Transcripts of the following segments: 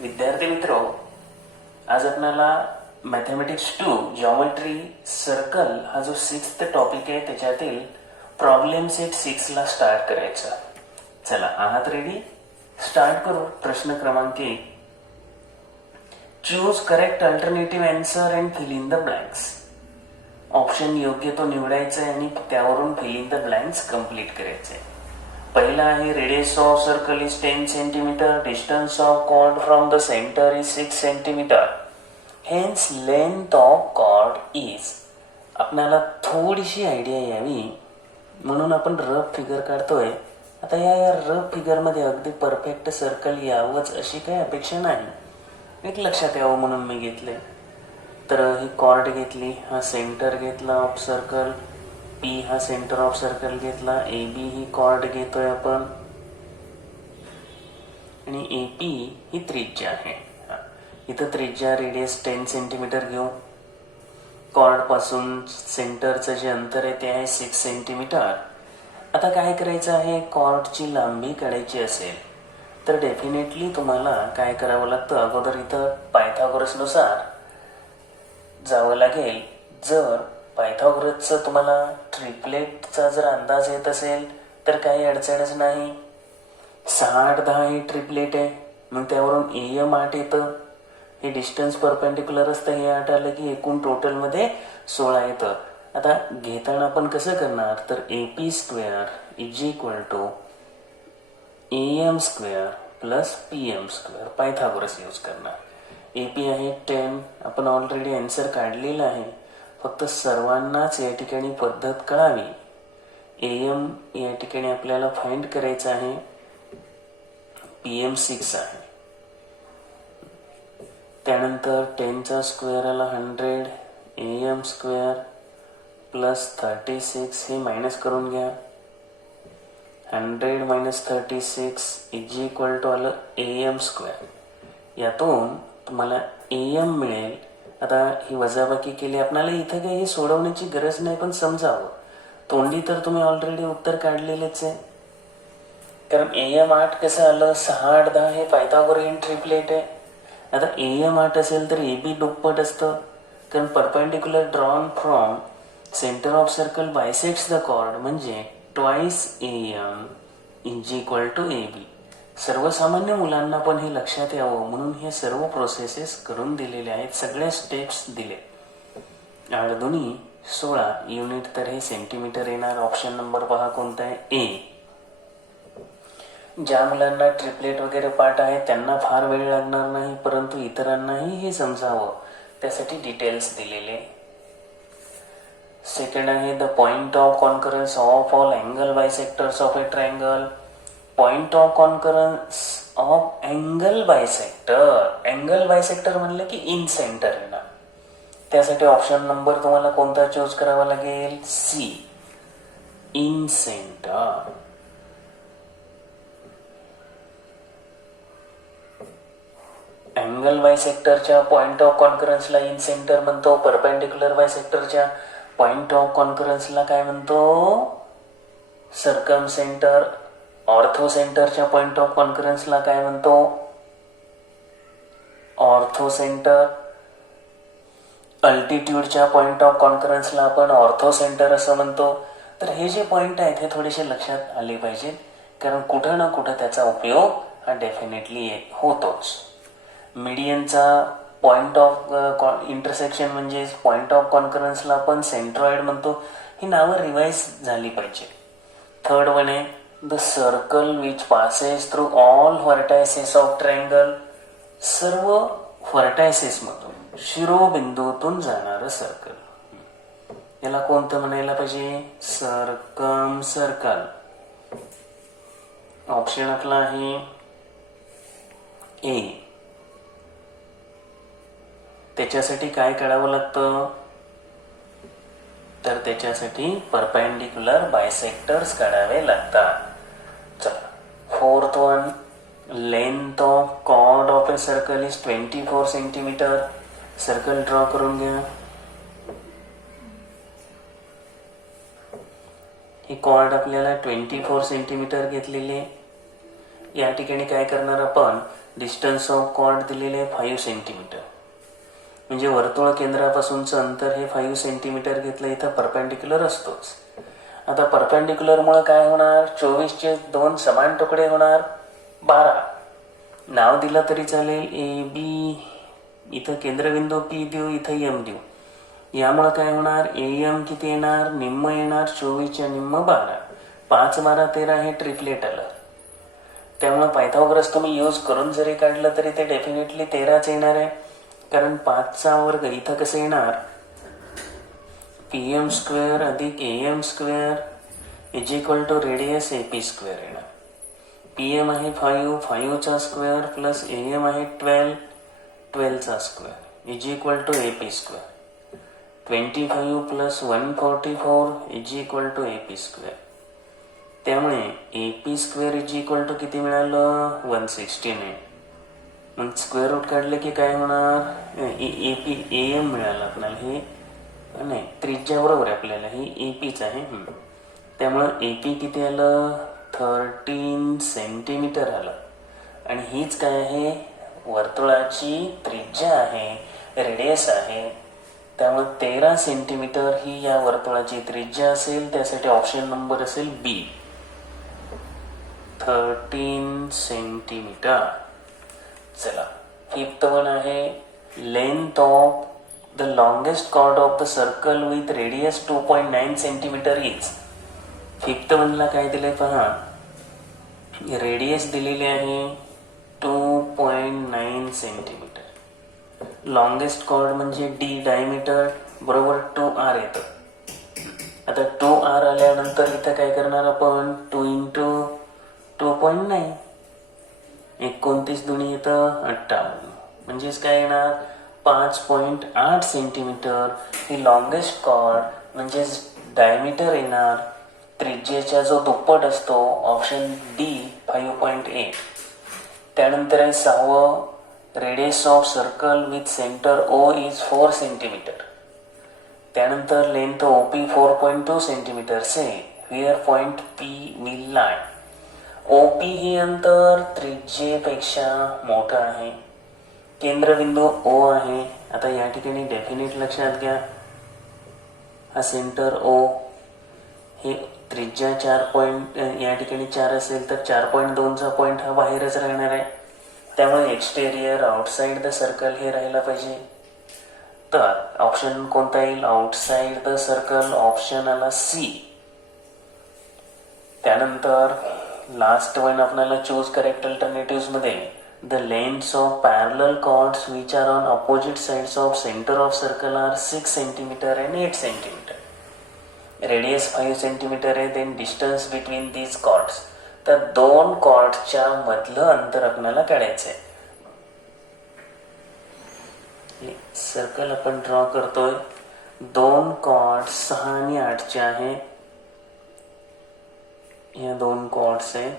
विद्यार्थी मित्रो, आज आपल्याला मॅथमॅटिक्स 2 जॉमेट्री सर्कल हा जो 6th टॉपिक आहे त्याच्यातील प्रॉब्लेम सेट 6 ला स्टार्ट करायचा. चला, आहात रेडी? स्टार्ट करू. प्रश्न क्रमांक 1. Choose correct alternative answer and fill in the blanks. Option योग्य तो निवडायचा आहे आणि त्यावरून fill in the blanks complete करायचे. पहिला आहे radius of circle is 10 centimetre, distance of chord from the centre is 6 centimetre, hence length of chord is. आपल्याला थोडीशी आयडिया यावी म्हणून आपण रफ फिगर काढतोय. आता या रफ फिगरमध्ये अगदी परफेक्ट सर्कल यावंच अशी काही अपेक्षा नाही. एक लक्षात यावं म्हणून मी घेतले. तर ही कॉर्ड घेतली, हा सेंटर घेतला ऑफ सर्कल, पी हा सेंटर ऑफ सर्कल घेतला, ए बी ही कॉर्ड घेतोय आपण आणि ए पी ही त्रिज्या आहे. इथं त्रिज्या रेडियस 10 सेंटीमीटर घेऊ. कॉर्ड पासून सेंटरचं जे अंतर आहे ते आहे 6 सेंटीमीटर. आता काय करायचं आहे, कॉर्डची लांबी काढायची असेल तर डेफिनेटली तुम्हाला काय करावं लागतं, अगोदर इथं पायथागोरसनुसार जावं लागेल. जर पायथागोरसचं तुम्हाला ट्रिपलेटचा जर अंदाज येत असेल तर काही अडचणच नाही. 6, 8, 10 हे ट्रिपलेट आहे. मग त्यावरून AM 8 येतं. हे डिस्टन्स परपेंडिक्युलर असतं. हे 8 आलं की एकूण टोटलमध्ये 16 येतं. आता घेताना आपण कसं करणार, तर AP square is equal to AM square plus PM square Pythagoras use करणार. AP आहे 10. आपण ऑलरेडी आन्सर काढलेला आहे. फक्त सर्वांनाच या ठिकाणी पद्धत कळावी. AM या ठिकाणी आपल्याला फाइंड करायचं आहे. PM 6 आहे. त्यानंतर 10चा स्क्वेअर आला 100, AM स्क्वेअर प्लस 36 हे मायनस करून घ्या. 100 मायनस 36 इज इक्वल टू आलं AM स्क्वेअर. यातून तुम्हाला AM मिळेल. आता ही वजाबाकी केली. आपल्याला इथं काही हे सोडवण्याची गरज नाही, पण समजावं. तोंडी तर तुम्ही ऑलरेडी उत्तर काढलेलेच आहे. कारण AM 8 कसं आलं, 6, 8, 10 हे पायथागोरियन ट्रिपलेट आहे. आता AM 8 असेल तर AB दुप्पट असतं. कारण perpendicular drawn from centre of circle bisects the chord म्हणजे twice AM is equal to AB. सर्वसामान्य मुलांना पण हे लक्षात यावं म्हणून हे सर्व प्रोसेसेस करून दिलेले आहेत. सगळ्या स्टेप्स दिले. 8 दुनी 16 युनिट, तर हे सेंटीमीटर येणार. ऑप्शन नंबर पहा कोणता आहे, ए. ज्या मुलांना ट्रिपलेट वगैरे पाठ आहे त्यांना फार वेळ लागणार नाही, परंतु इतरांनाही हे समजावं त्यासाठी डिटेल्स दिलेले. सेकंड आहे the point of concurrence of all angle bisectors of A triangle. Point of concurrence of angle bisector. Angle bisector म्हणलं की इन सेंटर येणार. त्यासाठी ऑप्शन नंबर तुम्हाला कोणता चूज करावा लागेल, सी, इन सेंटर. अँगल बायसेक्टरच्या पॉइंट ऑफ कॉन्करन्सला इन सेंटर म्हणतो. परपेंडिक्युलर बायसेक्टरच्या पॉइंट ऑफ कॉन्करन्सला काय म्हणतो, सर्कम सेंटर. ऑर्थो सेंटरच्या पॉइंट ऑफ कॉन्करन्सला काय म्हणतो, ऑर्थो सेंटर. अल्टिट्यूडच्या पॉइंट ऑफ कॉन्करन्सला आपण ऑर्थो सेंटर असं म्हणतो. तर हे जे पॉइंट आहेत हे थोडेसे लक्षात आले पाहिजेत, कारण कुठं ना कुठं त्याचा उपयोग हा डेफिनेटली होतोच. मीडियनचा पॉइंट ऑफ इंटरसेक्शन म्हणजे पॉइंट ऑफ कॉन्करन्सला आपण सेंट्रॉइड म्हणतो. ही नावं रिवाइज झाली पाहिजे. थर्ड वन आहे the circle which passes through all vertices of triangle. सर्व व्हर्टायसेस मधून शिरोबिंदूतून जाणारं सर्कल, याला कोणतं म्हणायला पाहिजे, सर्कम सर्कल. ऑप्शन आपला आहे ए. त्याच्यासाठी काय काढावं लागतं, तर त्याच्यासाठी परपेंडिक्युलर बायसेक्टर्स काढावे लागतात. चला, fourth one, length of chord of a circle is 24 centimetre. Circle draw करून घ्या. ही कॉर्ड आपल्याला 24 सेंटीमीटर घेतलेली आहे. या ठिकाणी काय करणार आपण, डिस्टन्स ऑफ कॉर्ड दिलेले आहे 5 सेंटीमीटर. म्हणजे वर्तुळ केंद्रापासूनचं अंतर हे 5 सेंटीमीटर घेतलं, इथं परपेंडिक्युलर असतोच. आता परपेंडिक्युलरमुळे काय होणार, 24चे 2 समान तुकडे होणार 12. नाव दिलं तरी चालेल, ए बी, इथं केंद्रबिंदू पी देऊ, इथं एम देऊ. यामुळे काय होणार, ए एम किती येणार, निम्म येणार, 24च्या निम्म 12. 5 12 13 हे ट्रिपलेट आलं. त्यामुळे पायथागोरस तुम्ही यूज करून जरी काढलं तरी ते डेफिनेटली 13च येणार आहे. कारण 5चा वर्ग इथं कसं येणार, पी एम स्क्वेअर अधिक A M square is equal to radius A P square येणार. पी एम आहे 5, 5चा स्क्वेअर प्लस ए एम आहे 12, 12चा square is equal to A P square. 25 plus 144 is equal to A P square. त्यामुळे A P square is equal to किती मिळालं, 116. मग square route काढले की काय होणार, ए पी ए एम मिळालं आपल्याला, हे नाही त्रिज्या बरोबर आहे आपल्याला, ही ए पीच आहे. त्यामुळं ए पी किती आलं, 13 सेंटीमीटर आलं. आणि हीच काय आहे, वर्तुळाची त्रिज्या आहे, रेडियस आहे. त्यामुळे 13 सेंटीमीटर ही या वर्तुळाची त्रिज्या असेल. त्यासाठी ऑप्शन नंबर असेल बी, 13 सेंटीमीटर. चला, 5th वन आहे, length of the longest chord of the circle with radius 2.9 centimetre is. 5th वनला काय दिलंय पहा, रेडियस दिलेली आहे 2.9 सेंटीमीटर. लॉंगेस्ट कॉर्ड म्हणजे डी, डायमीटर बरोबर 2r येतं. आता 2r आल्यानंतर इथं काय करणार आपण, 2 इंटू 2.9, 29 दुनी येतं 58. म्हणजेच काय येणार, 5.8 सेंटीमीटर ही लॉंगेस्ट कॉर्ड म्हणजेच डायमीटर येणार. त्रिज्येच्या जो दुप्पट असतो, ऑप्शन डी 5.8. त्यानंतर आहे 6वं, radius of circle with centre O is 4 centimetre. त्यानंतर length O P 4.2 centimetre say where point P will lie. O P हे अंतर त्रिज्येपेक्षा मोठं आहे. केंद्रबिंदू ओ आहे. आता या ठिकाणी डेफिनेट लक्षात घ्या, हा सेंटर ओ हे त्रिज्या 4 पॉईंट, या ठिकाणी 4 असेल तर 4.2चा पॉईंट हा बाहेरच राहणार आहे. त्यामुळे एक्सटेरियर आउटसाइड द सर्कल हे राहायला पाहिजे. तर ऑप्शन कोणता येईल, आउटसाइड द सर्कल, ऑप्शन आला सी. त्यानंतर लास्ट वन आपल्याला चूज करेक्ट अल्टरनेटिव्ह मध्ये, the lengths of parallel chords which are on opposite sides of centre of circle are 6 centimetre and 8 centimetre. Radius 5 centimetre आहे. Then distance between these chords, तर 2 कॉर्डच्या मधलं अंतर आपल्याला काढायचं आहे. सर्कल आपण ड्रॉ करतोय, 2 कॉर्ड 6 आणि 8चे आहे. या 2 कॉर्ड्स आहे.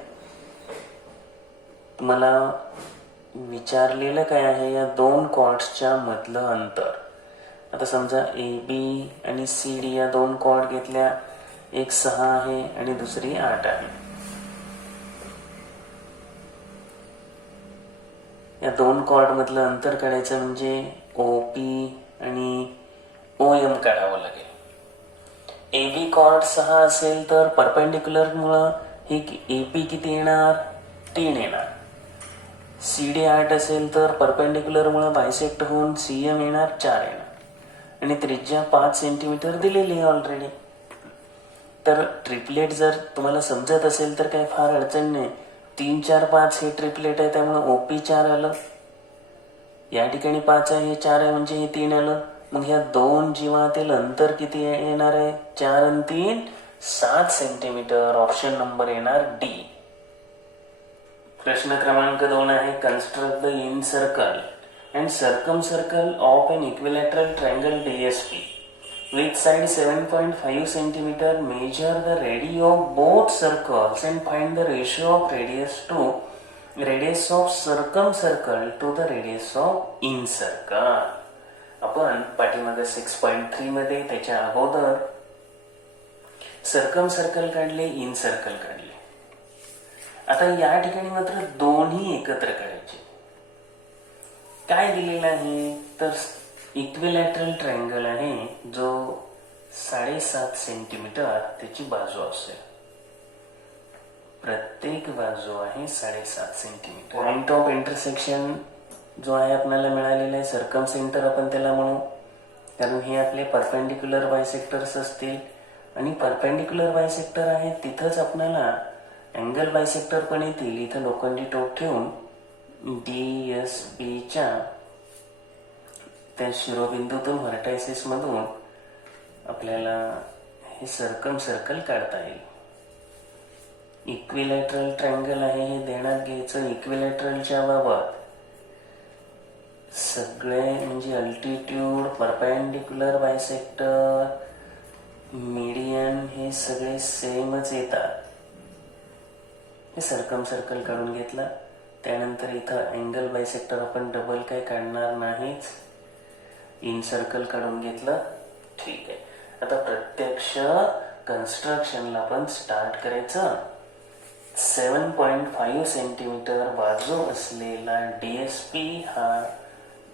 तुम्हाला विचारलेलं काय आहे, या 2 कॉर्ड्सच्या मधलं अंतर. आता समजा ए बी आणि सी डी या 2 कॉर्ड घेतल्या, एक 6 आहे आणि दुसरी 8 आहे. या 2 कॉर्ड मधलं अंतर काढायचं म्हणजे ओ पी आणि ओ एम काढावं लागेल. ए बी कॉर्ड 6 असेल तर परपेंडिक्युलर मुळे हे ए पी किती येणार, 3 येणार. सी डी 8 असेल तर परपेंडिक्युलर मुळे बायसेक्ट होऊन सी एम येणार, 4 येणार. आणि त्रिज्या 5 सेंटीमीटर दिलेली आहे ऑलरेडी. तर ट्रिपलेट जर तुम्हाला समजत असेल तर काय फार अडचण नाही. 3 4 5 हे ट्रिपलेट आहे, त्यामुळे ओपी 4 आलं. या ठिकाणी 5 आहे, हे 4 आहे, म्हणजे हे 3 आलं. मग ह्या 2 जीवातील अंतर किती येणार आहे, 4 आणि 3 7 सेंटीमीटर. ऑप्शन नंबर येणार डी. प्रश्न क्रमांक 2 आहे, construct the in circle and circumcircle of an equilateral triangle DSP with side 7.5 cm. Measure the radii of both circles and find the ratio of radius of circumcircle to the radius of incircle. आपण पाठीमागे 6.3 मध्ये त्याच्या अगोदर सर्कमसर्कल काढले, encircle काढले. आता या ठिकाणी मात्र दोन्ही एकत्र करायचे. काय दिलेलं आहे तर इक्विलॅटरल ट्रायंगल आहे जो 7.5 सेंटीमीटर त्याची बाजू असेल. प्रत्येक बाजू आहे 7.5 सेंटीमीटर. पॉइंट ऑफ इंटरसेक्शन जो आहे आपल्याला मिळालेला आहे सर्कम सेंटर आपण त्याला म्हणू, कारण हे आपले परपेंडिक्युलर बायसेक्टर्स असतील आणि परपेंडिक्युलर बायसेक्टर आहे तिथंच आपल्याला अँगल बायसेक्टर पण येतील. इथं लोखंडी टोक ठेवून DSPच्या त्या शिरोबिंदूतून व्हर्टायसिस मधून आपल्याला हे सर्कल काढता येईल. इक्विलॅटरल ट्रायंगल आहे हे देण्यात घ्यायचं. इक्विलॅटरलच्या बाबत सगळे म्हणजे अल्टिट्यूड, परपेंडिक्युलर बायसेक्टर, मीडियन हे सगळे सेमच येतात. हे सर्कल काढून घेतला. त्यानंतर इथं अँगल बायसेक्टर आपण डबल काही काढणार नाहीच. इन सर्कल काढून घेतलं. ठीक आहे. आता प्रत्यक्ष कन्स्ट्रक्शनला पण स्टार्ट करायचं. 7.5 सेंटीमीटर बाजू असलेला DSP हा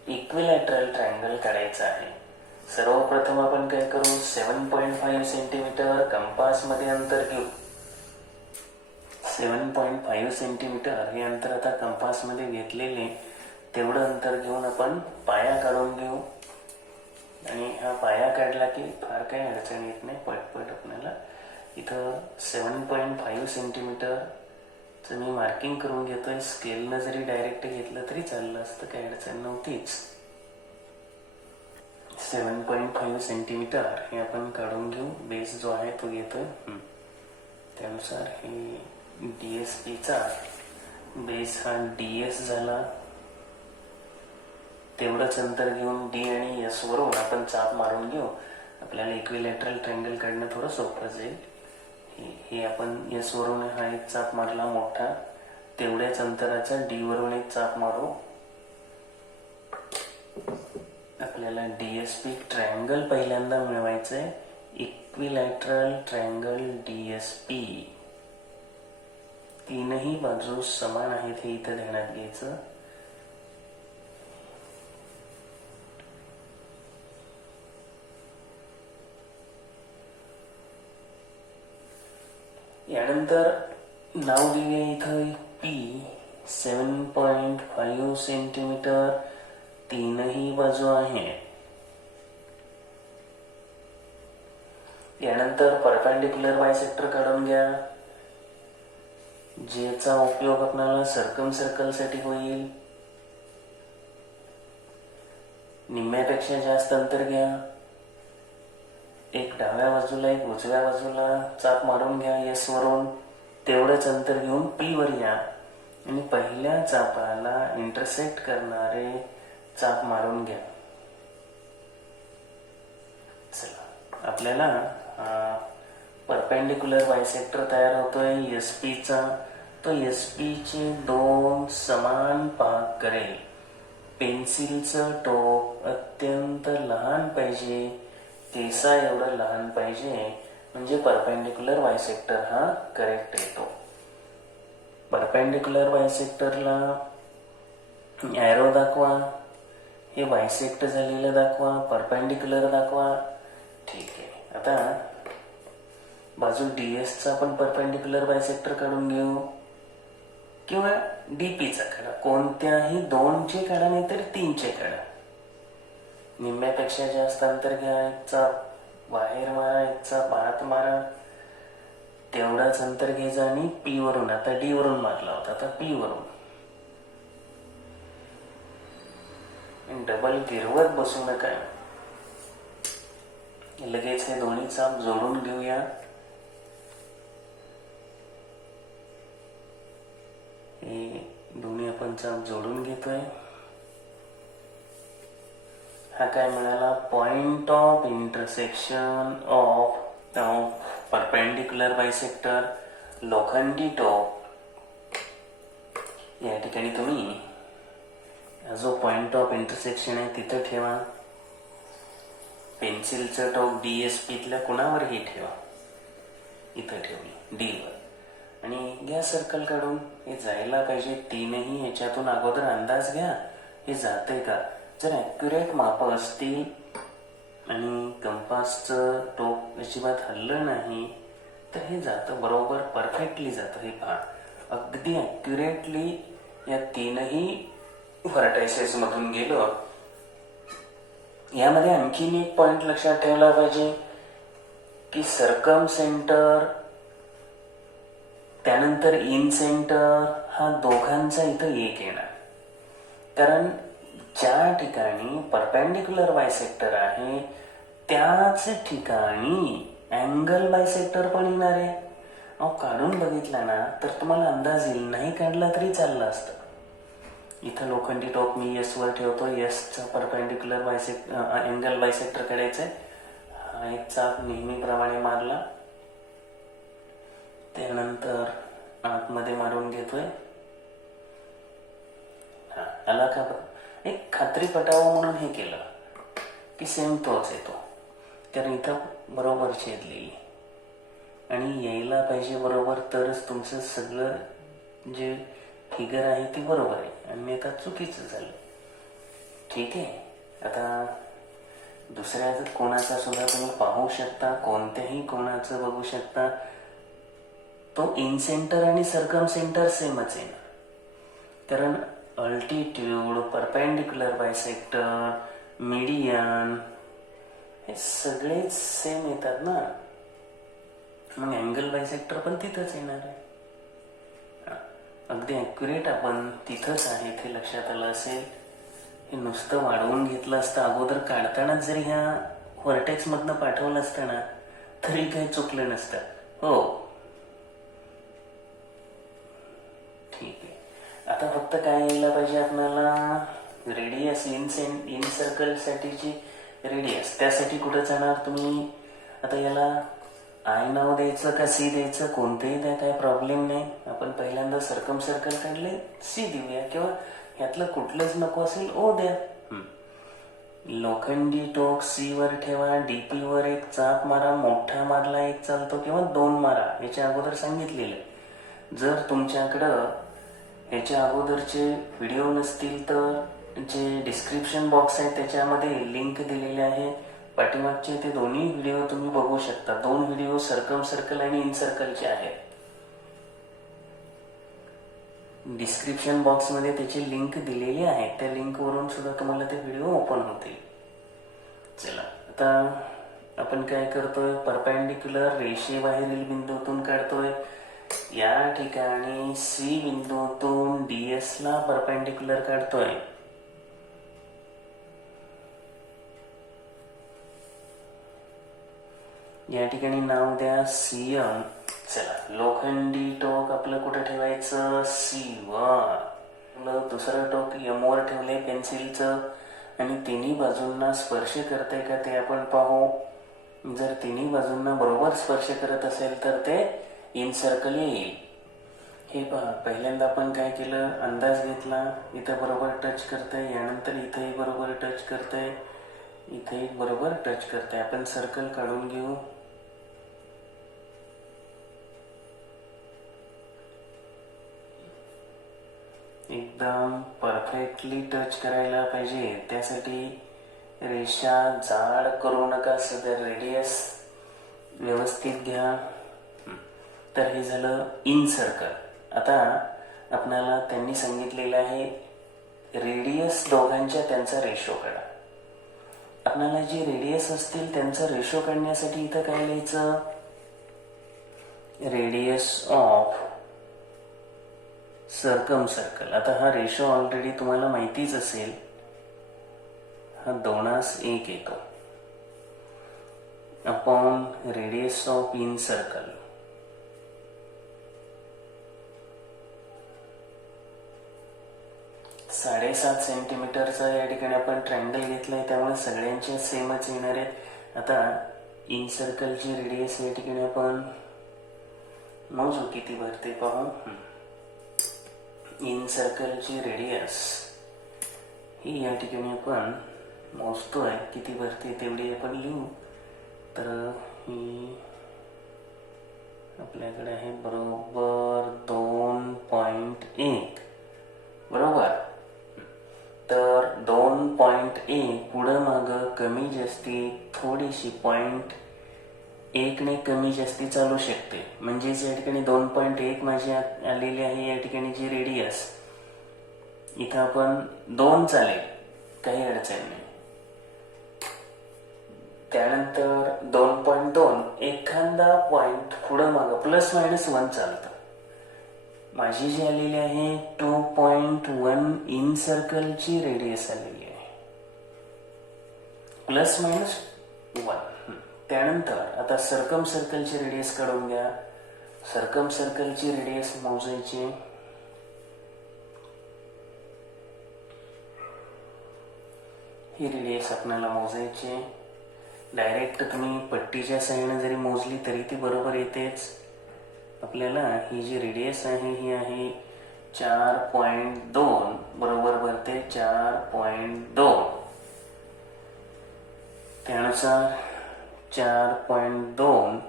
इक्विलॅटरल ट्रायंगल काढायचा आहे. सर्वप्रथम आपण काय करू, 7.5 सेंटीमीटर कंपास मध्ये अंतर घेऊ. 7.5 सेंटीमीटर हे अंतर आता कंपास मध्ये घेतलेले तेवढं अंतर घेऊन आपण पाया काढून घेऊ. आणि हा पाया काढला की फार काही अडचण येत नाही. पटपट आपल्याला इथं 7.5 सेंटीमीटरचं मी मार्किंग करून घेतोय. स्केलनं जरी डायरेक्ट घेतलं तरी चाललं असतं, काही अडचण नव्हतीच. 7.5 सेंटीमीटर हे आपण काढून घेऊ. बेस जो आहे तो घेतोय. त्यानुसार हे DSPचा बेस हा DS झाला. तेवढंच अंतर घेऊन D आणि S वरून आपण चाप मारून घेऊ. आपल्याला इक्विलॅटरल ट्रायंगल काढणं थोडं सोपं जाईल. हे आपण S वरून हा एक चाप मारला मोठा, तेवढ्याच अंतराचा D वरून एक चाप मारू. आपल्याला DSP ट्रायंगल पहिल्यांदा मिळवायचंय. Equilateral triangle DSP. तीनही बाजू समान आहेत हे इथं ध्यानात घ्यायचं. यानंतर नाव दिले इथं P 7.5 सेंटीमीटर. तीनही बाजू आहे. यानंतर परपेंडिक्युलर बायसेक्टर काढून घ्या, ज्याचा उपयोग आपल्याला सर्कल साठी होईल. निम्म्यापेक्षा जास्त अंतर घ्या. एक डाव्या बाजूला एक उजव्या बाजूला चाप मारून घ्या S वरून. तेवढंच अंतर घेऊन P वर या आणि पहिल्या चापाला इंटरसेक्ट करणारे चाप मारून घ्या. चला, आपल्याला परपेंडिक्युलर बायसेक्टर तयार होतोय SPचा. तो SPचे दोन समान भाग करेल. पेन्सिलचं टोक अत्यंत लहान पाहिजे, केसा एवढं लहान पाहिजे, म्हणजे परपेंडिक्युलर बायसेक्टर हा करेक्ट येतो. परपेंडिक्युलर बायसेक्टरला ॲरो दाखवा. हे बायसेक्ट झालेलं दाखवा, परपेंडिक्युलर दाखवा. ठीक आहे. आता बाजू DSचा आपण परपेंडिक्युलर बायसेक्टर काढून घेऊ किंवा DPचा काढा. कोणत्याही दोनचे काढा, नाही तर 3चे काढा. निम्म्यापेक्षा जास्त अंतर घ्या. एक चाप बाहेर मारा, एक चाप आत मारा. तेवढाच अंतर घ्यायचं आणि P वरून, आता D वरून मारला होता, आता P वरून. डबल गिरवत बसू नका. लगेच हे दोन्ही चाप जोडून घेऊया. हे दोन्ही आपण चाप जोडून घेतोय. हा काय मिळाला, point of intersection of perpendicular bisector, लोखंडी टोक. या ठिकाणी तुम्ही जो पॉइंट ऑफ इंटरसेक्शन आहे तिथं ठेवा. पेन्सिलचं टोक DSPतल्या कोणावरही ठेवा. इथं ठेवली D वर आणि घ्या सर्कल काढून. हे जायला पाहिजे. तीनही ह्याच्यातून अगोदर अंदाज घ्या हे जातंय का. जर ॲक्युरेट मापं असतील आणि कंपासचं टोक अजिबात हललं नाही तर हे जातं, बरोबर परफेक्टली जातं. हे पहा, अगदी ॲक्युरेटली या तीनही व्हर्टायसेसमधून गेलं. यामध्ये आणखीन एक पॉईंट लक्षात ठेवला पाहिजे की सर्कम सेंटर त्यानंतर इन सेंटर हा दोघांचा इथं एक येणार. कारण ज्या ठिकाणी परपेंडिक्युलर बायसेक्टर आहे त्याच ठिकाणी अँगल बायसेक्टर पण येणार आहे. काढून बघितला ना तर तुम्हाला अंदाज येईल, नाही काढला तरी चाललं असतं. इथं लोखंडी टोक मी यसवर ठेवतो, यसचा परपेंडिक्युलर अँगल बायसेक्टर काढायचं आहे. हा एक चाप नेहमीप्रमाणे मारला, त्यानंतर आतमध्ये मारून घेतोय. आला का, एक खात्री पटावं म्हणून हे केलं की सेम तोच येतो. कारण इथं बरोबर छेदलेली आणि यायला पाहिजे बरोबर, तरच तुमचं सगळं जे फिगर आहे ती बरोबर आहे, अन्यथा चुकीचं झालं. ठीक आहे. आता दुसऱ्या कोणाचा सुद्धा तुम्ही पाहू शकता, कोणत्याही कोणाचं बघू शकता, तो इन सेंटर आणि सर्कम सेंटर सेमच आहे. कारण अल्टिट्यूड, परपेंडिक्युलर बायसेक्टर, मीडियन हे सगळेच सेम येतात ना. मग अँगल बायसेक्टर पण तिथंच येणार आहे. अगदी ॲक्युरेट आपण तिथंच आहे हे लक्षात आलं असेल. हे नुसतं वाढवून घेतलं असतं अगोदर काढतानाच, जरी ह्या व्हर्टेक्समधनं पाठवलं असतं ना तरी काही चुकलं नसतं. हो, ठीक आहे. आता फक्त काय यायला पाहिजे आपल्याला, रेडियस इन सर्कलसाठीची रेडियस. त्यासाठी कुठं जाणार तुम्ही, आता याला आय नाव द्यायचं का सी द्यायचं, कोणतेही द्या, काय प्रॉब्लेम नाही. आपण पहिल्यांदा सर्कम सर्कल काढले, सी देऊया, किंवा ह्यातलं कुठलंच नको असेल ओ द्या. लोखंडी टोक सी वर ठेवा, डीपी वर एक चाप मारा, मोठा मारला एक चालतो किंवा 2 मारा, याच्या अगोदर सांगितलेलं. जर तुमच्याकडं याच्या अगोदरचे व्हिडिओ नसतील तर जे डिस्क्रिप्शन बॉक्स आहे त्याच्यामध्ये लिंक दिलेले आहे, पाठीमागचे ते दोन्ही व्हिडिओ तुम्ही बघू शकता. 2 व्हिडिओ सर्कम सर्कल आणि इन सर्कलचे आहेत. डिस्क्रिप्शन बॉक्समध्ये त्याची लिंक दिलेली आहे, त्या लिंकवरून सुद्धा तुम्हाला ते व्हिडिओ ओपन होतील. चला, आता आपण काय करतोय, परपेंडिक्युलर रेषेबाहेरील बिंदूतून काढतोय. या ठिकाणी सी बिंदूतून डीएस ला परपेंडिक्युलर काढतोय. या ठिकाणी नाव द्या सीएम. चला, लोखंडी टोक आपलं कुठं ठेवायचं, सी वर. दुसरं टोक एम वर ठेवले पेन्सिलचं आणि तिन्ही बाजूंना स्पर्श करते का ते आपण पाहू. जर तिन्ही बाजूंना बरोबर स्पर्श करत असेल तर ते इन सर्कल येईल. हे पहा, पहिल्यांदा आपण काय केलं, अंदाज घेतला, इथं बरोबर टच करतंय, यानंतर इथंही बरोबर टच करतंय, इथेही बरोबर टच करतंय. आपण सर्कल काढून घेऊ. एकदम परफेक्टली टच करायला पाहिजे, त्यासाठी रेषा जाड करू नका, सगळं रेडियस व्यवस्थित घ्या. तर हे झालं इन सर्कल. आता आपल्याला त्यांनी सांगितलेलं आहे रेडियस दोघांच्या, त्यांचा रेशो काढा. आपल्याला जे रेडियस असतील त्यांचा रेशो काढण्यासाठी इथं काय लिहायचं, रेडियस ऑफ सर्कम सर्कल. आता हा रेशो ऑलरेडी तुम्हाला माहितीच असेल, हा 2:1 येतो upon radius of in circle. साडेसात सेंटीमीटरचा या ठिकाणी आपण ट्रायंगल घेतलाय, त्यामुळे सगळ्यांच्या सेमच येणार आहेत. आता इन सर्कलची रेडियस या ठिकाणी आपण मोजू किती भरते पाहू. इन सर्कलची रेडियस ही या ठिकाणी आपण मोजतोय, किती भरते तेवढी आपण लिहू. तर ही आपल्याकडे आहे बरोबर 2.1 बरोबर. तर कमी जास्ती थोडीशी 0.1 ने कमी जास्ती चालू शकते. म्हणजेच या ठिकाणी 2.1 माझी आलेली आहे. या ठिकाणी जी रेडियस इथं आपण 2 चालेल, काही अडचण नाही. त्यानंतर 2.2 एखादा पॉइंट पुढं मागं प्लस मायनस 1 चालतं. माझी जी आलेली आहे 2.1 इन सर्कलची रेडियस आलेली आहे, प्लस मायनस 1. त्यानंतर आता सर्कम सर्कलची रेडियस काढून घ्या. सर्कम सर्कलची रेडियस मोजायची. ही रेडियस आपल्याला मोजायची. डायरेक्ट तुम्ही पट्टीच्या साह्याने जरी मोजली तरी ती बरोबर येतेच. आपल्याला ही जी रेडियस आहे ही आहे 4.2 बरोबर भरते 4.2. त्यानुसार 4.2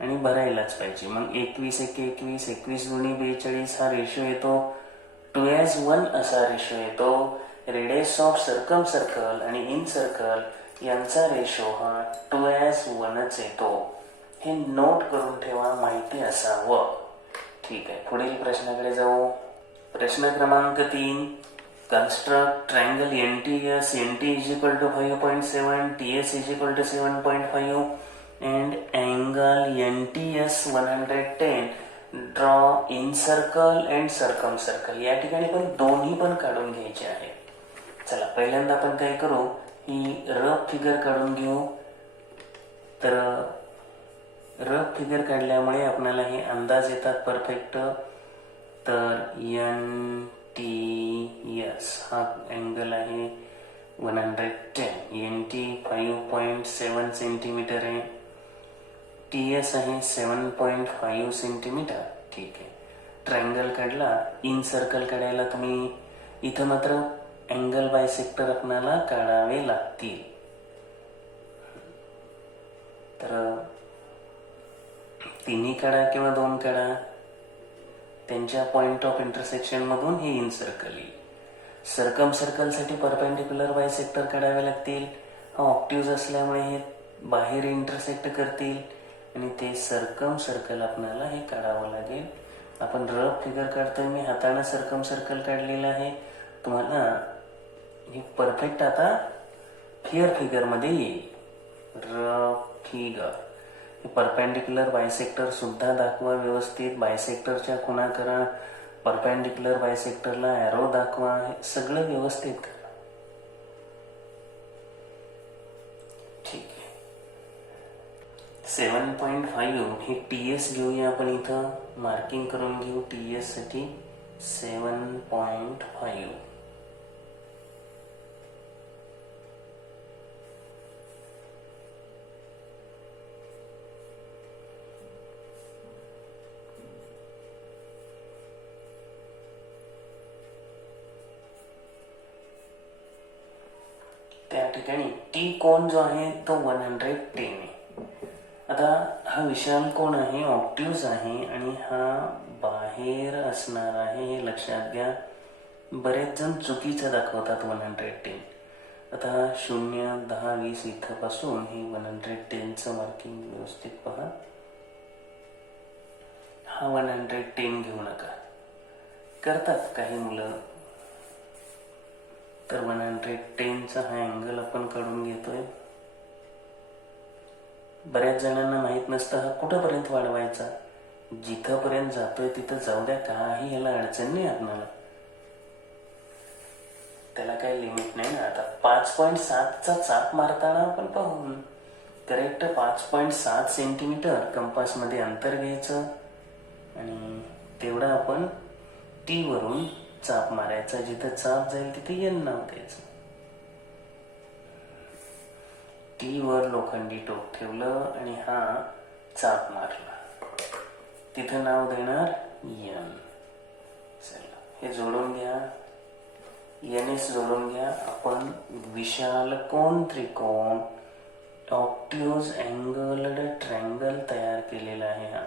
आणि भरायलाच पाहिजे. मग 21 × 21 21 × 42 हा रेशो येतो. 2:1 असा रेशो येतो. रेडियस ऑफ सर्कम सर्कल आणि इन सर्कल यांचा रेशो हा 2:1च येतो. हे नोट करून ठेवा, माहिती असावं. ठीक आहे, पुढील प्रश्नाकडे जाऊ. प्रश्न क्रमांक 3. Construct triangle NTS. NT = 5.7, TS = 7.5 and angle NTS 110. Draw in circle and circum circle. या ठिकाणी पण दोन्ही पण काढून घ्यायचे आहे. चला, पहिल्यांदा आपण काय करू, ही रफ फिगर काढून घेऊ. तर रफ फिगर काढल्यामुळे आपल्याला हे अंदाज येतात परफेक्ट. तर NTS हा अँगल आहे 110. NT 5.7 सेंटीमीटर आहे. TS आहे 7.5 सेंटीमीटर. ठीक आहे, ट्रायंगल काढला. इन सर्कल काढायला तुम्ही इथं मात्र अँगल बायसेक्टर आपल्याला काढावे लागतील. तर तिन्ही काढा किंवा 2 काढा, त्यांच्या पॉइंट ऑफ इंटरसेक्शन मधून हे इन सर्कल येईल. सर्कम सर्कलसाठी परपेंडिक्युलर बायसेक्टर काढावे लागतील. हा ऑप्ट्यूज असल्यामुळे हे बाहेर इंटरसेक्ट करतील आणि ते सर्कम सर्कल आपल्याला हे काढावं लागेल. आपण रफ फिगर काढतोय. मी हाताने सर्कम सर्कल काढलेलं आहे. तुम्हाला हे परफेक्ट आता फेअर फिगरमध्ये येईल. Rough figure. परपेंडिक्युलर बायसेक्टर सुद्धा दाखवा व्यवस्थित. बायसेक्टरच्या खुणा करा. परपेंडिक्युलर बायसेक्टरला ॲरो दाखवा. हे सगळं व्यवस्थित करा. ठीक आहे, 7.5 हे TS घेऊया. आपण इथं मार्किंग करून घेऊ. TS साठी 7.5. त्या ठिकाणी टी कोन जो आहे तो 110 आहे. आता हा विशाल कोन आहे, ऑप्ट्यूज आहे आणि हा बाहेर असणार आहे, हे लक्षात घ्या. बरेच जण चुकीचं दाखवतात 110. आता 0, 10, 20 इथपासून हे 110चं मार्किंग व्यवस्थित पहा. हा 110 घेऊ नका, करतात काही मुलं. तर 110चा हा अँगल आपण काढून घेतोय. बऱ्याच जणांना माहित नसतं हा कुठंपर्यंत वाढवायचा. जिथंपर्यंत जातोय तिथं जाऊ द्या, काही याला अडचण नाही आपल्याला. त्याला काही लिमिट नाही ना. आता 5.7चा चाप मारताना आपण पाहू. करेक्ट 5.7 सेंटीमीटर कंपासमध्ये अंतर घ्यायचं आणि तेवढं आपण टी वरून चाप मारायचा. जिथं चाप जाईल तिथे एन नाव द्यायचं. टी वर लोखंडी टोक ठेवलं आणि हा चाप मारला, तिथं नाव देणार एन. चला, हे जोडून घ्या. एनएस जोडून घ्या. आपण विशाल कोन त्रिकोण ऑप्ट्यूज अँगल्ड ट्रायंगल तयार केलेला आहे. हा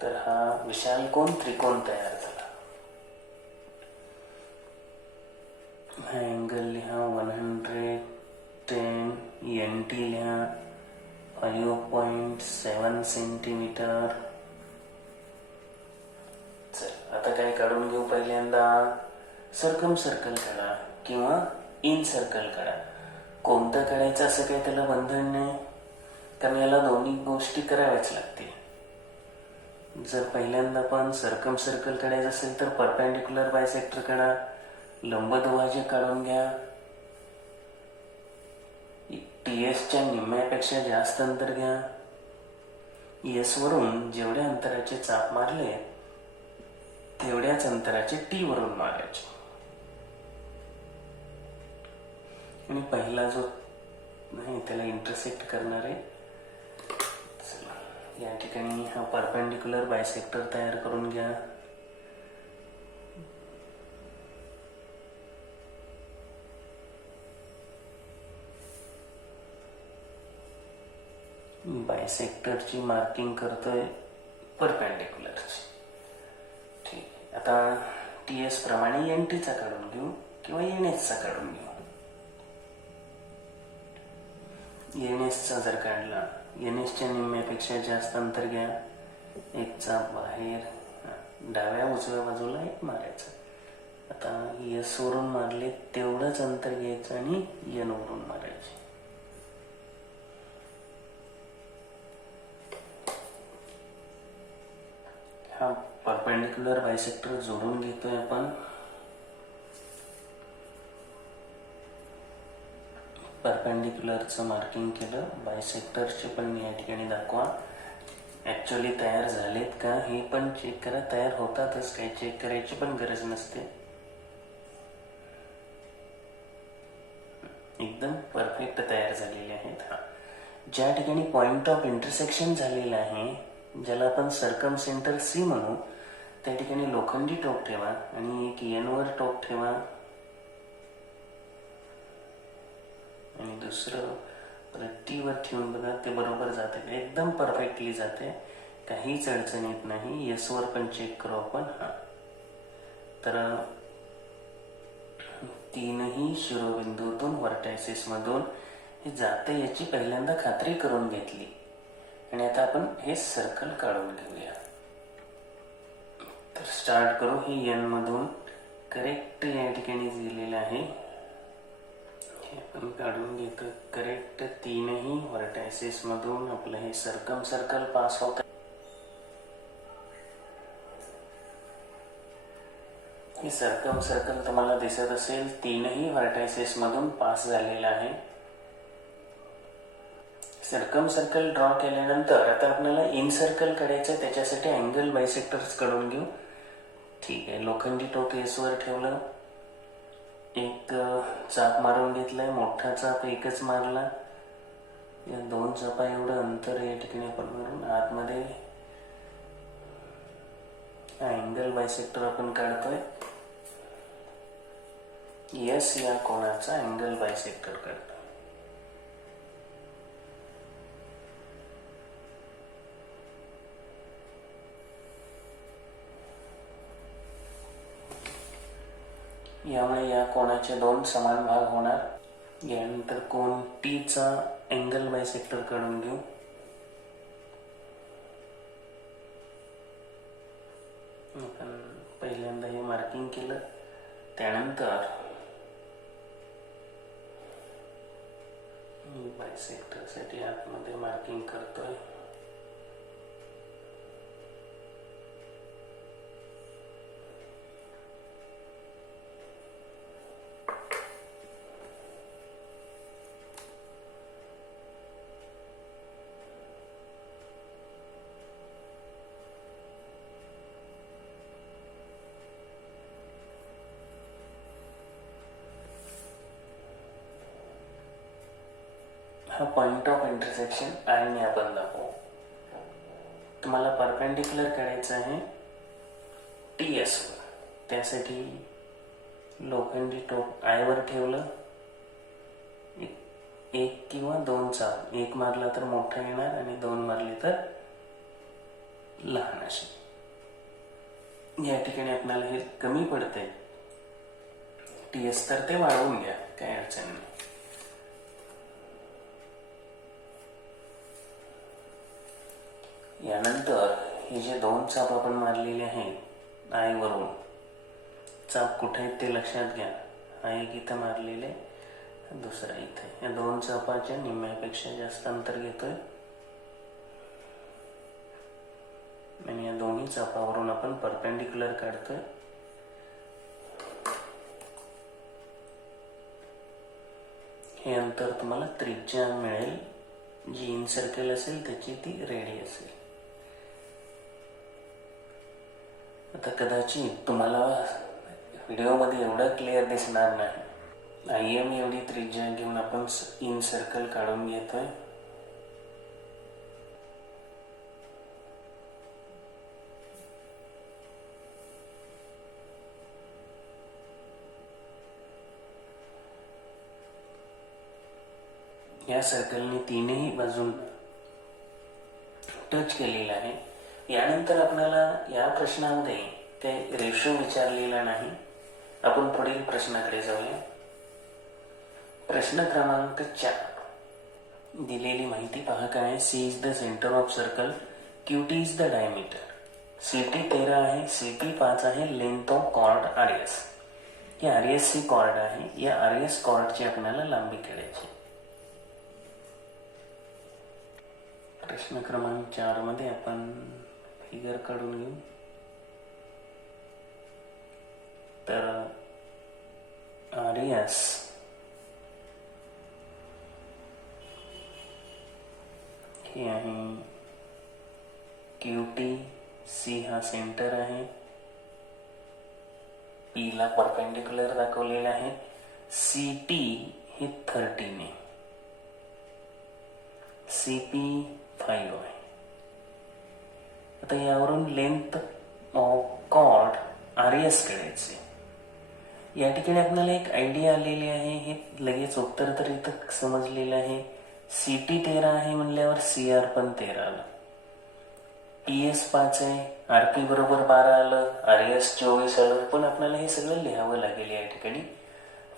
तर हा विशाल कोन त्रिकोण तयार झाला. हा अँगल लिहा 110, NT लिहा 5.7 सेंटीमीटर. चल आता काय काढून घेऊ. पहिल्यांदा सर्कम सर्कल काढा किंवा इन सर्कल काढा. कोणतं काढायचं असं काही त्याला बंधन नाही, कारण याला दोन्ही गोष्टी कराव्याच लागतील. जर पहिल्यांदा पण सर्कम सर्कल काढायचं असेल तर परपेंडिक्युलर बायसेक्टर काढा, लंबदुभाजक काढून घ्या. TSच्या निम्म्यापेक्षा जास्त अंतर घ्या. S वरून जेवढ्या अंतराचे चाप मारले तेवढ्याच अंतराचे T वरून मारायचे. आणि पहिला जो नाही त्याला इंटरसेक्ट करणार आहे. या ठिकाणी हा परपेंडिक्युलर बायसेक्टर तयार करून घ्या. बायसेक्टरची मार्किंग करतोय परपेंडिक्युलरची. ठीक आहे. आता TS प्रमाणे NTचा काढून घेऊ किंवा NSचा काढून घेऊ. NSचा जर काढला, NSच्या निम्म्यापेक्षा जास्त अंतर घ्या. एक चाप बाहेर, डाव्या उजव्या बाजूला एक मारायचं. आता S वरून मारले तेवढंच अंतर घ्यायचं आणि N वरून मारायचे. हा परपेंडिक्युलर बायसेक्टर जोडून घेतोय आपण. परपेंडिक्युलरचं मार्किंग केलं, बायसेक्टरचे पण या ठिकाणी दाखवा. ॲक्च्युअली तयार झालेत का हे पण चेक करा. तयार होतातच, काही चेक करायची पण गरज नसते. एकदम परफेक्ट तयार झालेले आहेत. हा ज्या ठिकाणी पॉइंट ऑफ इंटरसेक्शन झालेला आहे, ज्याला आपण सर्कम सेंटर C म्हणू, त्या ठिकाणी लोखंडी टोक ठेवा आणि एक N वर टोक ठेवा आणि दुसरं T वर ठेवून बघा. ते बरोबर जाते, एकदम परफेक्टली जाते, काहीच अडचण येत नाही. S वर पण चेक करू आपण. हा तर तीनही शिरोबिंदूतून व्हर्टायसेस मधून हे जाते याची पहिल्यांदा खात्री करून घेतली. आणि आता आपण हे सर्कल काढून घेऊया. तर स्टार्ट करू. हे N मधून करेक्ट या ठिकाणी दिलेलं आहे, हे आपण काढून घेतो. करेक्ट तीनही व्हर्टायसेस मधून आपलं हे सर्कम सर्कल पास होत. हे सर्कम सर्कल तुम्हाला दिसत असेल, तीनही व्हर्टायसेस मधून पास झालेलं आहे. सर्कम सर्कल ड्रॉ केल्यानंतर आता आपल्याला इन सर्कल काढायचं आहे. त्याच्यासाठी अँगल बायसेक्टर्स काढून घेऊ. ठीक आहे. लोखंडी टोक S वर ठेवलं, एक चाप मारून घेतलाय. मोठा चाप एकच मारला. या दोन चापा एवढं अंतर या ठिकाणी आपण मारून आतमध्ये अँगल बायसेक्टर आपण काढतोय. S या कोणाचा अँगल बायसेक्टर काढतो. यामुळे या कोणाचे दोन समान भाग होणार. यानंतर कोन T चा अँगल बायसेक्टर काढून घेऊ. आपण पहिल्यांदा हे मार्किंग केलं, त्यानंतर बायसेक्टर साठी आतमध्ये मार्किंग करतोय. हा पॉइंट ऑफ इंटरसेक्शन आयने आपण दाखवू. तुम्हाला परपेंडिक्युलर काढायचं आहे TS वर. त्यासाठी लोखंडी टोक I वर ठेवलं. एक किंवा दोन चाप, एक मारला तर मोठा येणार आणि दोन मारले तर लहान अशी. या ठिकाणी आपल्याला हे कमी पडते टीएस, तर ते वाढवून घ्या, काही अडचण नाही. यानंतर हे जे दोन चाप आपण मारलेले आहेत आय वरून, चाप कुठे आहेत ते लक्षात घ्या. हा एक इथं मारलेले, दुसरा इथे. या दोन चापाच्या निम्म्यापेक्षा जास्त अंतर घेतोय आणि या दोन्ही चापावरून आपण परपेंडिक्युलर काढतोय. हे अंतर तुम्हाला त्रिज्या मिळेल, जी इन सर्कल असेल त्याची ती रेडी असेल. आता कदाचित तुम्हाला व्हिडिओमध्ये एवढं क्लिअर दिसणार नाही. IM एवढी त्रिज्या घेऊन आपण इन सर्कल काढून घेतोय. या सर्कलने तीनही बाजून टच केलेला आहे. यानंतर आपल्याला या प्रश्नामध्ये काही रेशो विचारलेला नाही. आपण पुढील प्रश्नाकडे जाऊया. प्रश्न क्रमांक 4. दिलेली माहिती पहा काय. C is the centre of circle, QT is the diameter, CT 13 आहे, CP 5 आहे, लेंथ ऑफ कॉर्ड RS. ही RS ही कॉर्ड आहे. या RS कॉर्डची आपल्याला लांबी काढायची. प्रश्न क्रमांक 4 मध्ये आपण फिगर काढून घेऊ. तर RS हे आहे, QT, C हा सेंटर आहे, P ला परपेंडिक्युलर दाखवलेला आहे, CT हे 13 आहे, CP 5 आहे. आता यावरून लेंथ ऑफ कॉर्ड RS काढायचे. या ठिकाणी आपल्याला एक आयडिया आलेली आहे. हे लगेच उत्तर तर इथं समजलेलं आहे. CT 13 आहे म्हणल्यावर CR पण 13 आलं, PS 5 आहे, RP बरोबर 12 आलं, RS 24 आलं. पण आपल्याला हे सगळं लिहावं लागेल या ठिकाणी.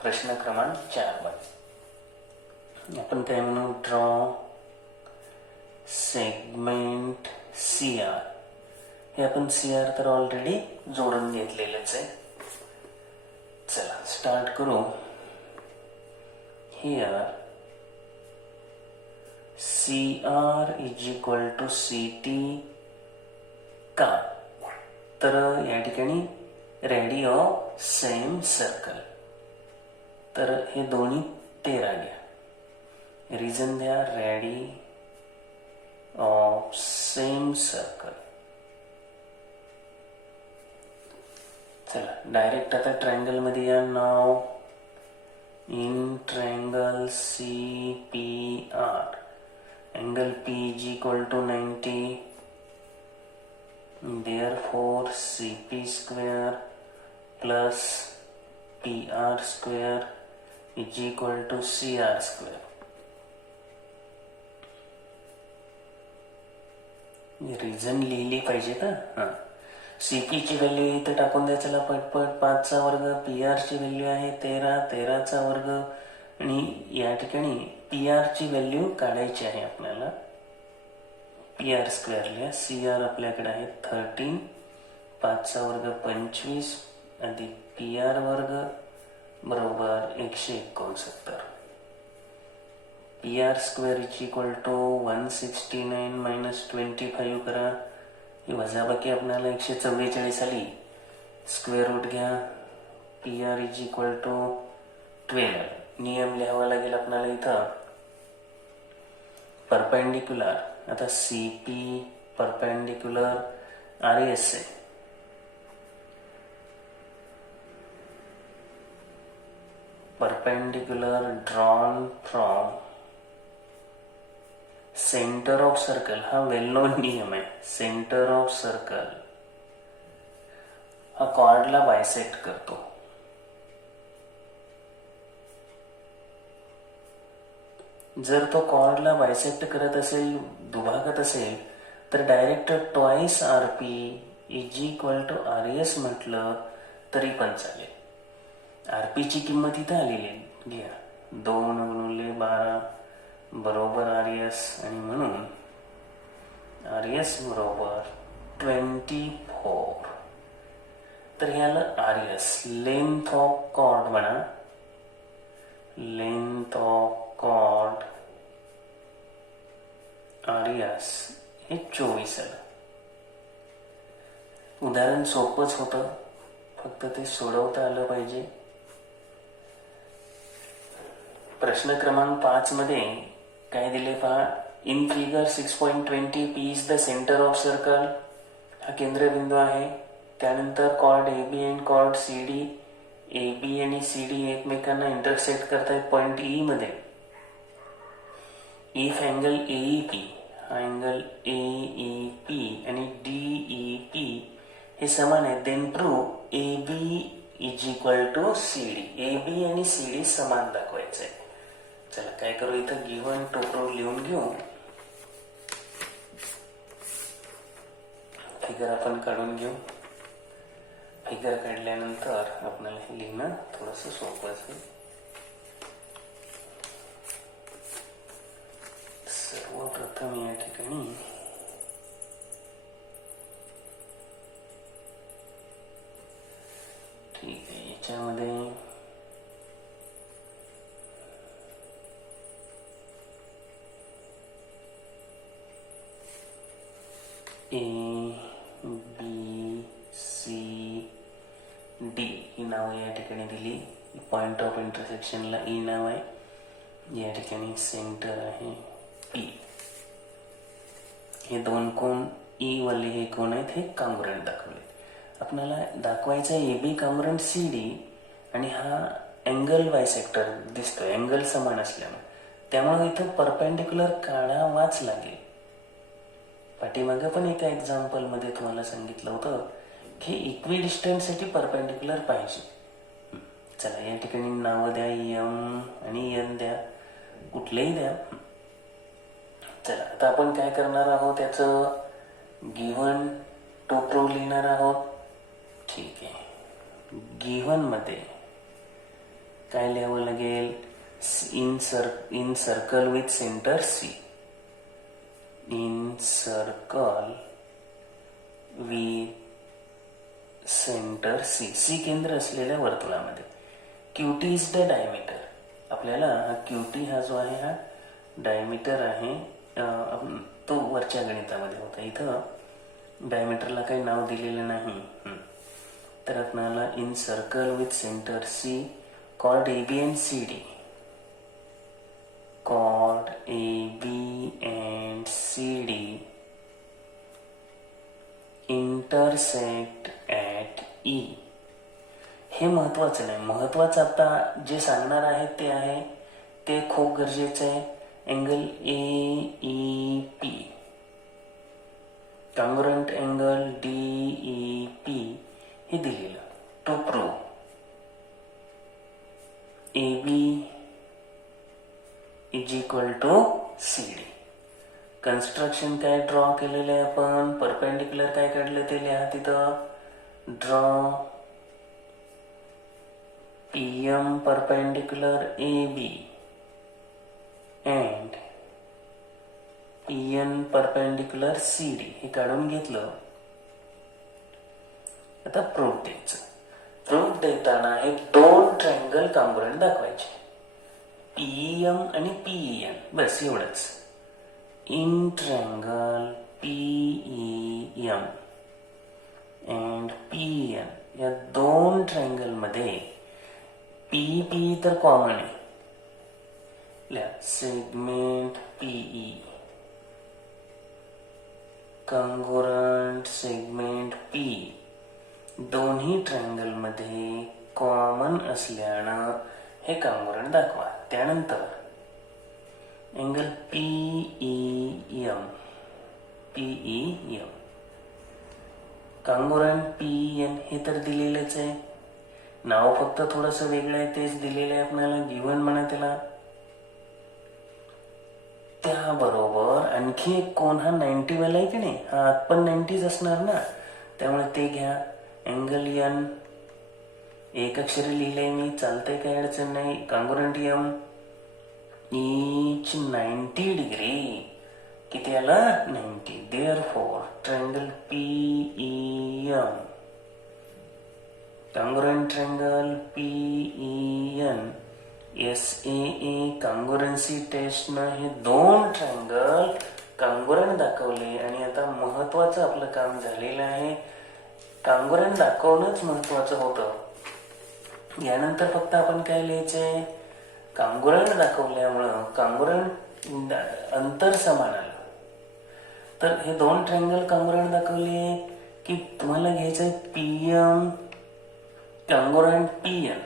प्रश्न क्रमांक 4 मध्ये आपण काय म्हणू, ड्रॉ सेगमेंट CR. हे आपण CR तर ऑलरेडी जोडून घेतलेलंच आहे. चला स्टार्ट करू. Here CR is equal to CT का, तर या ठिकाणी रेडी ऑफ सेम सर्कल, तर हे दोन्ही 13 घ्या. रिझन द्या, रेडी ऑफ सेम सर्कल. चला डायरेक्ट आता ट्रायंगल मध्ये या. नाव in triangle CPR angle P is equal to 90, therefore CP square plus PR square is equal to CR square. Reason लिहिली पाहिजे का. हां, CP ची व्हॅल्यू इथं टाकून द्या. चला पटपट. 5चा वर्ग, PR ची व्हॅल्यू आहे 13, 13चा वर्ग, आणि या ठिकाणी PR ची व्हॅल्यू काढायची आहे आपल्याला. PR स्क्वेअर लिहा. CR आपल्याकडे आहे 13, 5चा वर्ग 25 अधिक PR वर्ग बरोबर 169. PR square is equal to 169 minus 25 करा. ही वजाबाकी आपल्याला 144 आली. स्क्वेअर रूट घ्या. PR is equal to 12. नियम लिहावा लागेल आपल्याला इथं. परपेंडिक्युलर, आता CP परपेंडिक्युलर RS आहे. Perpendicular drawn from centre of circle. हा वेल नोन नियम आहे. सेंटर ऑफ सर्कल हा कॉर्डला बायसेक्ट करतो. जर तो कॉर्डला बायसेक्ट करत असेल, दुभागत असेल, तर direct twice R P is equal to R S म्हटलं तरी पण चालेल. आर पीची किंमत इथं आलेली आहे, घ्या 2 × 12 बरोबर आर एस, आणि म्हणून आर एस बरोबर 24. तर हे आलं R S. Length of chord म्हणा, length of chord R S हे 24 आलं. उदाहरण सोपंच होतं, फक्त ते सोडवता आलं पाहिजे. प्रश्न क्रमांक 5 मध्ये काय दिले पहा. In figure 6.20 P is the centre of circle. हा केंद्रबिंदू आहे. त्यानंतर chord A B and chord C D, A B आणि सी डी एकमेकांना इंटरसेक्ट करतायत पॉइंट ई मध्ये. इफ अँगल एई पी, हा अँगल एई पी आणि डीई पी हे समान आहेत, then prove A B is equal to C D. A B आणि सी डी समान दाखवायचं आहे. चला काय करू, इथं गिव्हन टू प्रूव्ह लिहून घेऊ. फिगर आपण काढून घेऊ. फिगर काढल्यानंतर आपल्याला हे लिहिणं थोडस सोपं असेल. सर्वप्रथम या ठिकाणी ठीक आहे, याच्यामध्ये ए बी सी डी ही नावं या ठिकाणी दिली. पॉइंट ऑफ इंटरसेक्शनला ई नाव आहे, या ठिकाणी सेंटर आहे पी. हे दोन कोण ई वाले हे कोण आहेत, हे कॉन्ग्रुएंट दाखवले. आपल्याला दाखवायचं आहे A B congruent C D, आणि हा अँगल बायसेक्टर दिसतोय, अँगल समान असल्यामुळे. त्यामुळे इथं परपेंडिक्युलर काढावाच लागेल. पाठीमागे पण एका एक्झाम्पल मध्ये तुम्हाला सांगितलं होतं की इक्विडिस्टन्स साठी परपेंडिक्युलर पाहिजे. चला या ठिकाणी नावं द्या, एम आणि एन द्या, कुठलेही द्या. चला आता आपण काय करणार आहोत, त्याचं गिव्हन टू प्रूव्ह लिहिणार आहोत. ठीक आहे, गिव्हन मध्ये काय लिहावं लागेल, in circle with centre C. In circle with centre C, C केंद्र असलेल्या वर्तुळामध्ये. QT is the diameter. आपल्याला हा क्यूटी हा जो आहे हा डायमीटर आहे, तो वरच्या गणितामध्ये होता. इथं डायमीटरला काही नाव दिलेलं नाही. तर आपल्याला in circle with centre C, chord A B and C D, chord A B and C D intersect at E. हे महत्वाचं नाही, महत्वाचं आता जे सांगणार आहे ते आहे, ते खूप गरजेचं आहे. Angle A E P, congruent angle D E P हे दिलेलं. To prove A B is equal to C D. Construction काय ड्रॉ केलेलं आहे आपण, परपेंडिक्युलर काय काढलं ते लिहा तिथं. Draw P M perpendicular A B and P N perpendicular C D हे काढून घेतलं. आता प्रूफ द्यायचं. प्रूफ देताना हे दोन ट्रायंगल कॉन्ग्रुएंट दाखवायचे, पीएम आणि पीएन, बस एवढंच. In triangle PEM and PN या दोन ट्रायंगल मध्ये पी पी तर कॉमन आहे, segment PE congruent segment P दोन्ही ट्रायंगल मध्ये कॉमन असल्यानं हे कॉन्ग्रुएंट दाखवा. त्यानंतर अँगल पीईएम कॉन्ग्रुएंट पीएन हे तर दिलेलंच आहे, नाव फक्त थोडंसं वेगळं आहे, तेच दिलेलं आहे आपल्याला, गिव्हन म्हणा त्याला. त्याबरोबर आणखी एक कोण हा 90 वाला आहे की नाही, हा आत पण 90च असणार ना, त्यामुळे ते घ्या. अँगल एन एक अक्षरी लिहिलंय मी, चालतंय, काही अडचण नाही. कॉन्ग्रुएंट एम each 90 डिग्री, किती आला 90. Therefore triangle PEM, congruent triangle PEN SAA कॉन्ग्रुएन्सी टेस्टनं हे दोन ट्रायंगल कॉन्ग्रुएंट दाखवले. आणि आता महत्वाचं आपलं काम झालेलं आहे. कॉन्ग्रुएंट दाखवणंच महत्वाचं होतं. यानंतर फक्त आपण काय लिहायचंय, कॉन्ग्रुएंट दाखवल्यामुळं कॉन्ग्रुएंट अंतर समान आलं. तर हे दोन ट्रायंगल कॉन्ग्रुएंट दाखवले की तुम्हाला घ्यायचंय PM congruent PN,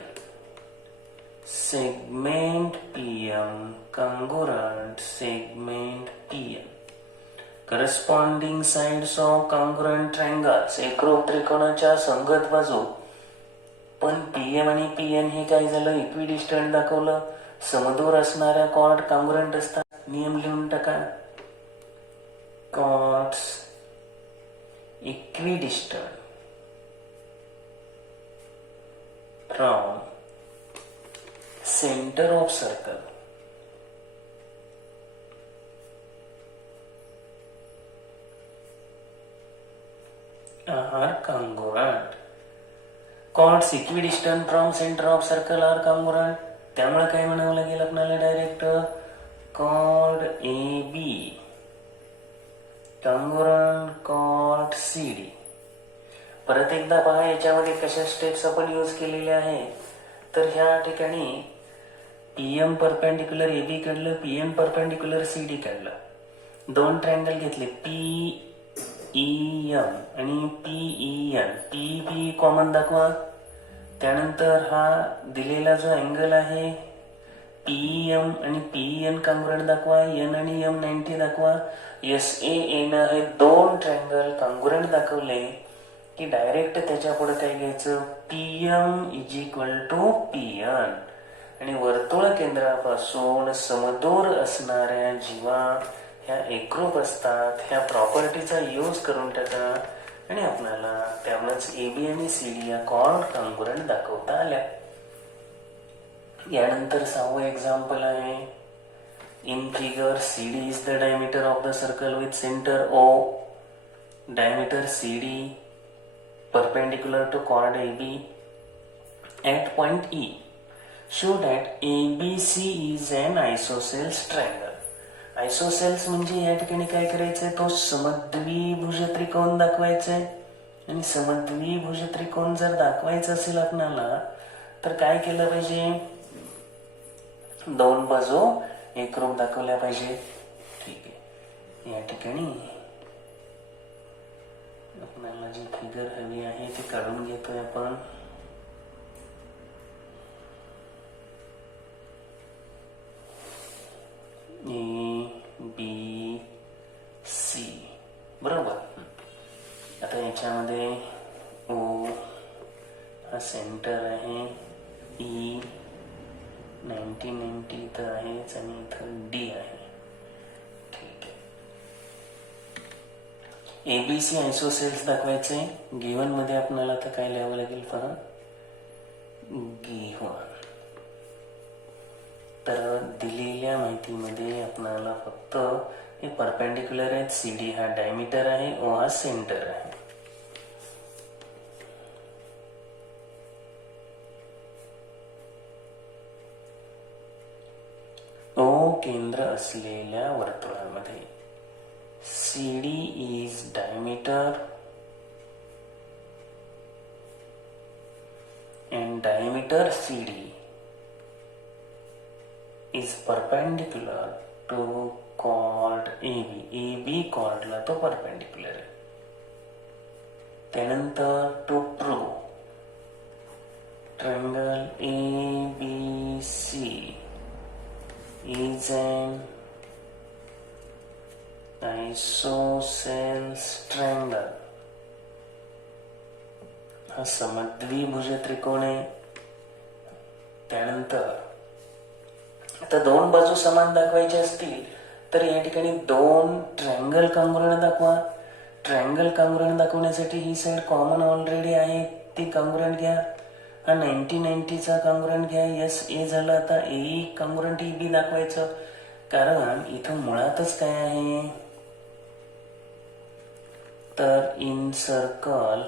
segment PM congruent segment PN. Corresponding sides of congruent triangles, एकरूप त्रिकोणाच्या संगत बाजू. पण PM आणि PN हे काय झालं, इक्विडिस्टंट दाखवलं. समदूर असणाऱ्या कॉर्ड कॉन्ग्रुएंट असतात. नियम लिहून टाका. Chords equidistant from centre of circle are congruent. Chords equidistant from center of circle are congruent. त्यामुळे काय म्हणावं लागेल आपल्याला, direct chord AB congruent chord CD. परत एकदा पहा, याच्यामध्ये कशा स्टेप्स आपण यूज केलेल्या आहे. तर ह्या ठिकाणी PM परपेंडिक्युलर AB काढलं, PN परपेंडिक्युलर CD काढलं. दोन ट्रायंगल घेतले, PEM आणि PEN. PB कॉमन दाखवा. त्यानंतर हा दिलेला जो अँगल आहे PEM आणि PEN कॉन्ग्रुएंट दाखवा. N आणि M 90 दाखवा. SAA न हे दोन ट्रायंगल कॉन्ग्रुएंट दाखवले की डायरेक्ट त्याच्या पुढे काय घ्यायचं, PM = PN. आणि वर्तुळ केंद्रापासून समदूर असणाऱ्या जीवा ह्या एकरूप असतात. ह्या प्रॉपर्टीचा यूज करून टाका आणि आपल्याला त्यामुळेच AB आणि CD या कॉर्ड कॉन्ग्रुएंट दाखवता आल्या. यानंतर 6वं एक्झाम्पल आहे. In figure CD is the diameter of the circle with centre O. Diameter CD perpendicular to chord AB at point E. Show that ABC is an isosceles triangle. आयसोसेल्स म्हणजे या ठिकाणी काय करायचंय, तो समद्विभुज त्रिकोण दाखवायचंय. आणि समद्विभुज त्रिकोण जर दाखवायचं असेल आपल्याला तर काय केलं पाहिजे, दोन बाजू एकरूप दाखवल्या पाहिजे. ठीक आहे, या ठिकाणी आपल्याला जी फिगर हवी आहे ती काढून घेतोय आपण. ABC बरोबर. आता याच्यामध्ये O हा सेंटर आहे, E 90 इथं आहेच आणि इथं D आहे. ठीक आहे, ABC आयसोसेल्स दाखवायचे. गिव्हन मध्ये आपल्याला आता काय लिहावं लागेल पहा, गिव्हन. तर दिलेल्या माहितीमध्ये आपल्याला फक्त हे परपेंडिक्युलर आहेत. CD हा डायमीटर आहे, O हा सेंटर आहे. O केंद्र असलेल्या वर्तुळामध्ये CD is diameter and diameter CD is perpendicular to chord AB. AB chord ला तो perpendicular आहे. त्यानंतर to prove triangle ABC is an isosceles triangle. हा समद्विभुज त्रिकोण आहे. त्यानंतर आता दोन बाजू समान दाखवायच्या असतील तर या ठिकाणी दोन ट्रायंगल काँग्रुएंट दाखवा. ट्रायंगल काँग्रुएंट दाखवण्यासाठी ही साईड कॉमन ऑलरेडी आहे, ती काँग्रुएंट घ्या. हा 90-90चा काँग्रुएंट घ्या. यस, ए झालं. आता ए काँग्रुएंट ई बी दाखवायचं, कारण इथं मुळातच काय आहे, तर in circle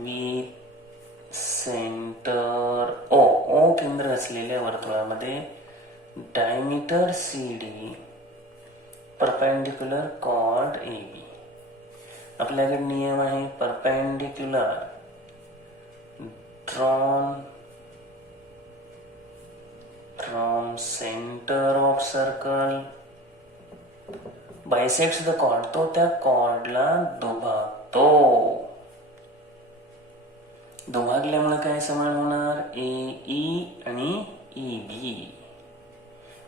with centre O, O केंद्र असलेल्या वर्तुळामध्ये diameter C D perpendicular chord A B. आपल्याकडे नियम आहे perpendicular drawn from centre of circle bisects the chord. तो त्या कॉर्डला दुभागतो. दुभागल्यामुळे काय समान होणार, ए ई आणि ई बी.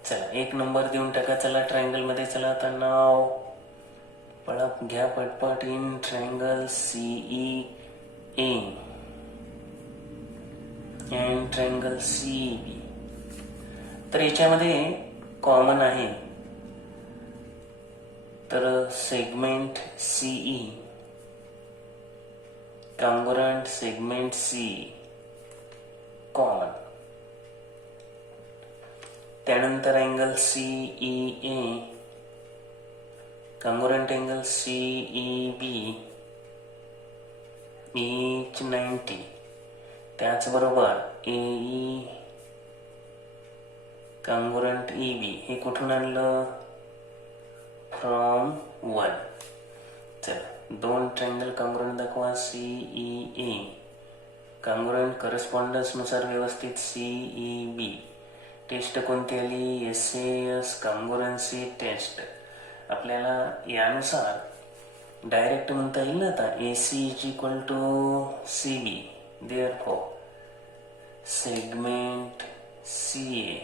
चला एक नंबर देऊन टाका. चला ट्रायंगल मध्ये चला आता नाव पळप घ्या पटपट. In triangle C E A and triangle C B. तर याच्यामध्ये कॉमन आहे, तर segment C E congruent segment C common. त्यानंतर angle C E A congruent angle C E B each 90. त्याचबरोबर एई काँग्रुएंट ई बी हे कुठून आणलं, फ्रॉम 1. चला दोन ट्रायंगल काँग्रुएंट दाखवा. सीई ए काँग्रुएंट करस्पॉन्डन्स नुसार व्यवस्थित सीई बी. टेस्ट कोणती आली, एसएएस काँग्रुएन्सी टेस्ट. आपल्याला यानुसार डायरेक्ट म्हणता येईल ना आता, AC is equal to C B. Therefore segment CA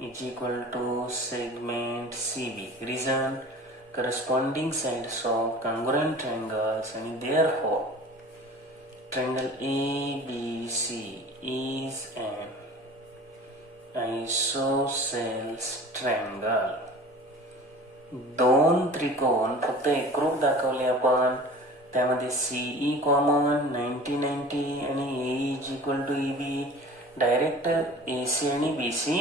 is equal to segment CB. Reason, corresponding sides of congruent triangles, and therefore triangle ABC is an isosceles triangle. दोन त्रिकोण फक्त एकरूप दाखवले आपण. त्यामध्ये सीई कॉमन 90-90 आणि A is equal to E B. Direct AC आणि BC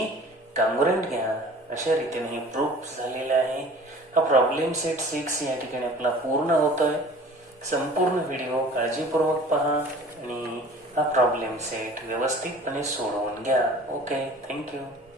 congruent घ्या. अशा रीतीने हे प्रूफ झालेलं आहे. हा प्रॉब्लेम सेट 6 या ठिकाणी आपला पूर्ण होतोय. संपूर्ण व्हिडिओ काळजीपूर्वक पहा आणि हा प्रॉब्लेम सेट व्यवस्थितपणे सोडवून घ्या. Okay, thank you.